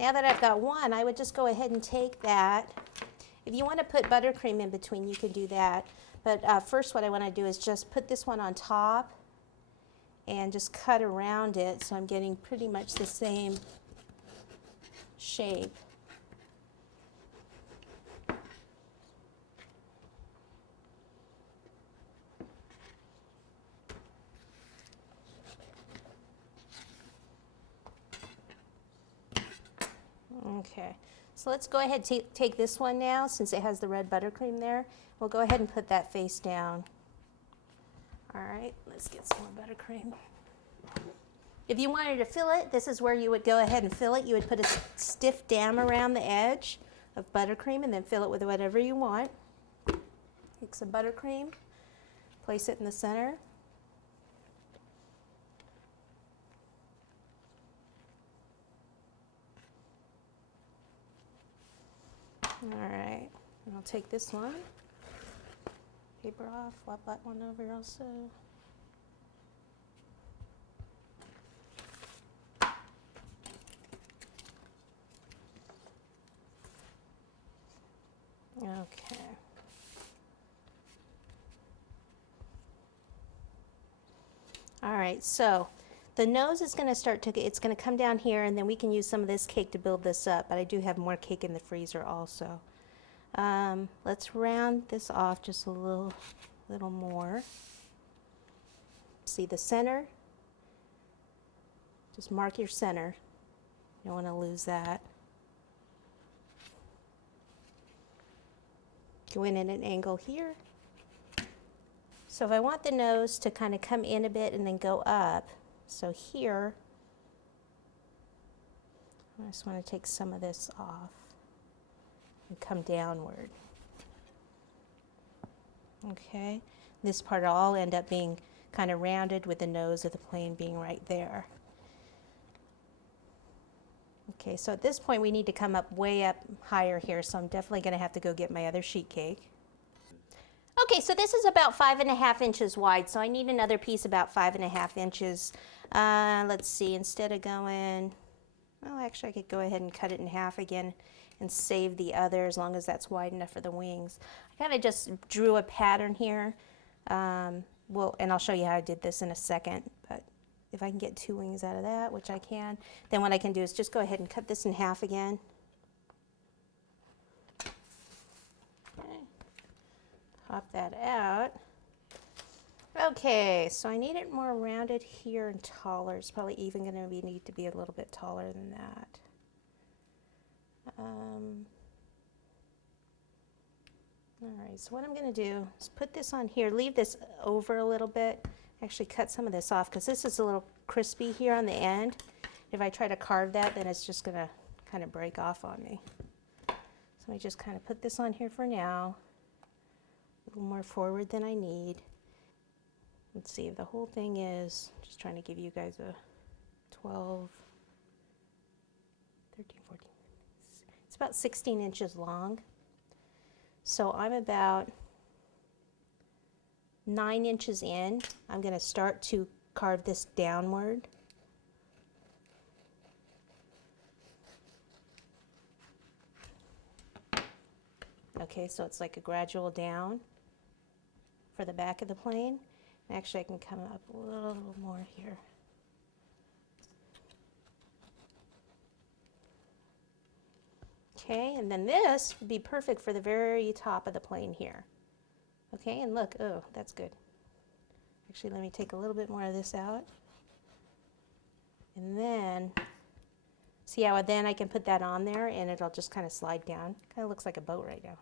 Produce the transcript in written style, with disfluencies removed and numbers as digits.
Now that I've got one, I would just go ahead and take that. If you want to put buttercream in between, you can do that. But first what I want to do is just put this one on top and just cut around it so I'm getting pretty much the same shape. Okay, so let's go ahead and take this one now, since it has the red buttercream there. We'll go ahead and put that face down. All right, let's get some more buttercream. If you wanted to fill it, this is where you would go ahead and fill it. You would put a stiff dam around the edge of buttercream and then fill it with whatever you want. Take some buttercream, place it in the center. All right, and I'll take this one, paper off, flop that one over also. Okay. All right, so the nose is going to start to, it's going to come down here, and then we can use some of this cake to build this up, but I do have more cake in the freezer also. Let's round this off just a little more. See the center? Just mark your center. You don't want to lose that. Go in at an angle here. So if I want the nose to kind of come in a bit and then go up, so here, I just want to take some of this off and come downward. Okay, this part will all end up being kind of rounded with the nose of the plane being right there. Okay, so at this point we need to come up way up higher here, so I'm definitely going to have to go get my other sheet cake. Okay, so this is about 5.5 inches wide, so I need another piece about 5.5 inches. Let's see, instead of going, well, actually I could go ahead and cut it in half again and save the other as long as that's wide enough for the wings. I kind of just drew a pattern here. Well, and I'll show you how I did this in a second, but if I can get 2 wings out of that, which I can, then what I can do is just go ahead and cut this in half again. Okay. Pop that out. Okay, so I need it more rounded here and taller. It's probably even going to need to be a little bit taller than that. All right, so what I'm going to do is put this on here, leave this over a little bit, actually cut some of this off because this is a little crispy here on the end. If I try to carve that, then it's just going to kind of break off on me. So let me just kind of put this on here for now, a little more forward than I need. Let's see, the whole thing is, just trying to give you guys a 12, 13, 14, it's about 16 inches long. So I'm about 9 inches in. I'm going to start to carve this downward. Okay, so it's like a gradual down for the back of the plane. Actually, I can come up a little more here. Okay, and then this would be perfect for the very top of the plane here. Okay, and look, oh, that's good. Actually, let me take a little bit more of this out. And then, see how then I can put that on there and it'll just kind of slide down. Kind of looks like a boat right now.